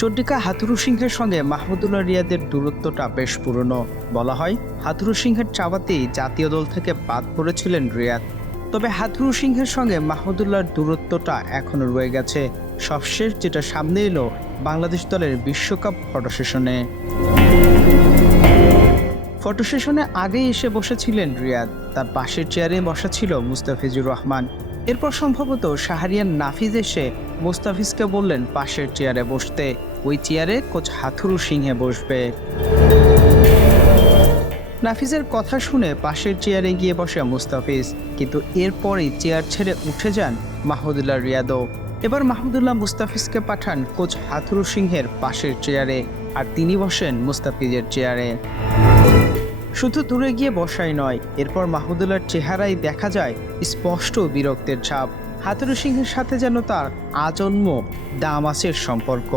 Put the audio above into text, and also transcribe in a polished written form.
চন্ডিকা হাথুরু সিংহের সঙ্গে মাহমুদুল্লাহ রিয়াদের দূরত্বটা বেশ পুরনো। বলা হয় হাথুরু সিংহের চাওয়াতেই জাতীয় দল থেকে বাদ পড়েছিলেন রিয়াদ। তবে হাথুরু সিংহের সঙ্গে মাহমুদুল্লাহর দূরত্বটা এখনো রয়ে গেছে। সবশেষ যেটা সামনে এলো বাংলাদেশ দলের বিশ্বকাপ ফটো সেশনে আগেই এসে বসেছিলেন রিয়াদ। তার পাশের চেয়ারে বসা ছিল মুস্তাফিজুর রহমান। এরপর সম্ভবত শাহরিয়ার নাফিজ এসে মুস্তাফিজকে বললেন পাশের চেয়ারে বসতে। ওই চেয়ারে কোচ হাথুরু সিংহে বসবে। নাফিজের কথা শুনে পাশের চেয়ারে গিয়ে বসে মুস্তাফিজ, কিন্তু এরপরেই চেয়ার ছেড়ে উঠে যান মাহমুদুল্লাহ রিয়াদও। এবার মাহমুদুল্লাহ মুস্তাফিজকে পাঠান কোচ হাথুরু সিংহের পাশের চেয়ারে, আর তিনি বসেন মুস্তাফিজের চেয়ারে। শুধু দূরে গিয়ে বসাই নয়, এরপর মাহমুদুল্লাহর চেহারায় দেখা যায় স্পষ্ট বিরক্তের ছাপ। হাথুরু সিংহের সাথে যেন তার আজন্ম দামাসের সম্পর্ক।